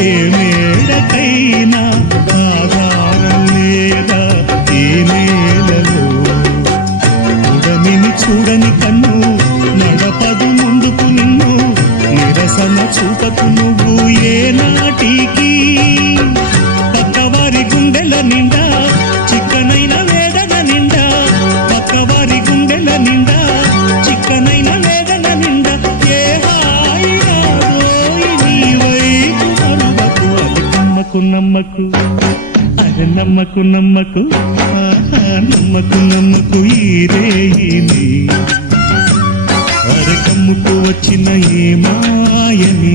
ఏ మేడకైనా ఆధారం లేదా ఈ నేలలో ఉడమిని చూడని కన్ను నడపదు ముందుకు నిన్ను నిరసన చూపకు నువ్వు ఏనాటికి పక్కవారి గుండెల నిండా చిక్కనైన వేదన నిండా పక్కవారి గుండెల నిండా చిక్కనైన వేదన నిండా ఏ హాయి నాదోయి నీ వైపు మరువకు అది నమ్మకు నమ్మకు అరే నమ్మకు నమ్మకు నమ్మకు నమ్మకు ఈ రేయిని అరే కమ్ముకు వచ్చిన ఏ మాయని